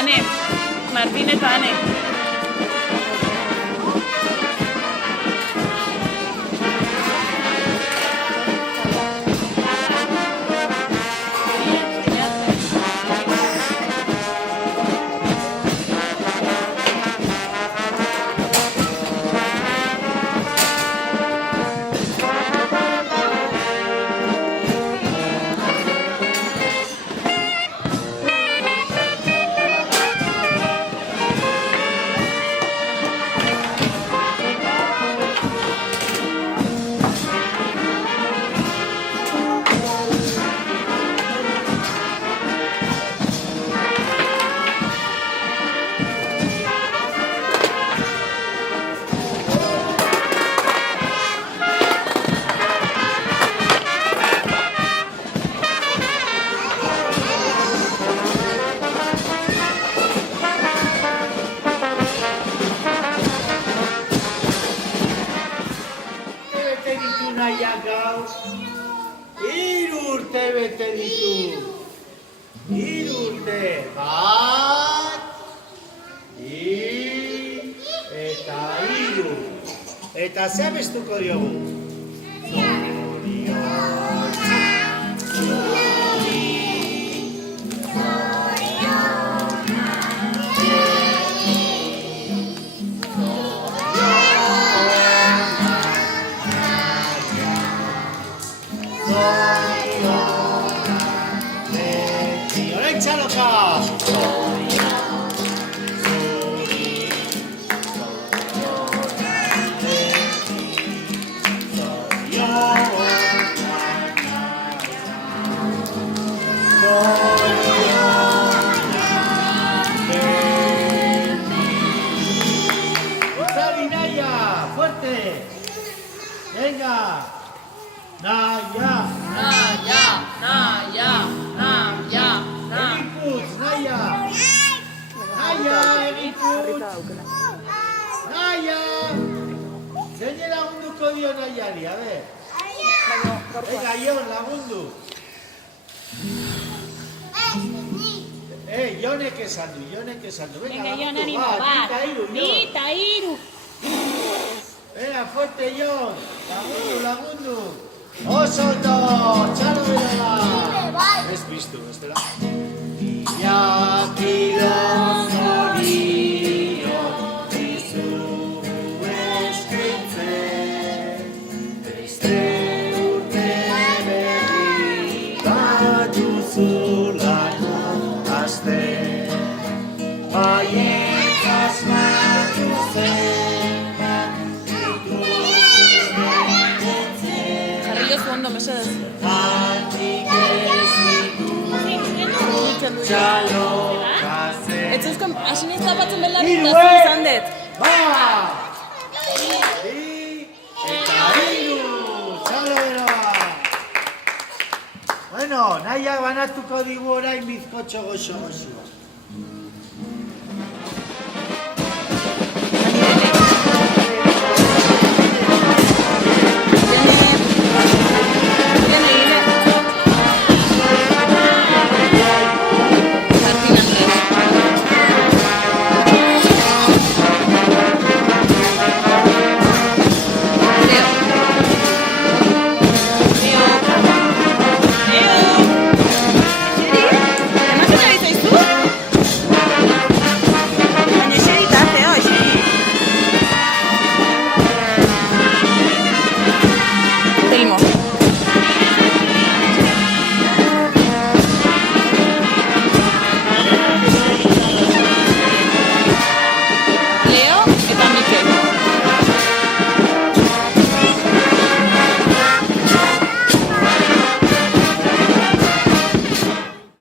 Ane. Martin eta Ane. Eta ze abestuko diogu? Venga, Naya, Naya, Naya, Naya, Egiputz, Naya, Naya, Egiputz, Naya, zein lagunduko dio Nayari, a ver. Venga, Jon, lagundu. Jonek esan du. Venga, Jon, animo, bat, bi eta hiru. Venga, fuerte, Jon. Lagundu. Oso ondo, txalo bera. Ez biztu, ez dela. Iakilo zorion, dizu eskintzen, triste urte berri, baduzulako aste, baietz asmatu zen. Ondo, mesedez. Ez euskon, asin ez zapatzen belarri eta zu izan dut. Ba! Bi! Eta hiru! Txalo beroa! Bueno, nahiak banatuko digu orain bizkotxo goxo.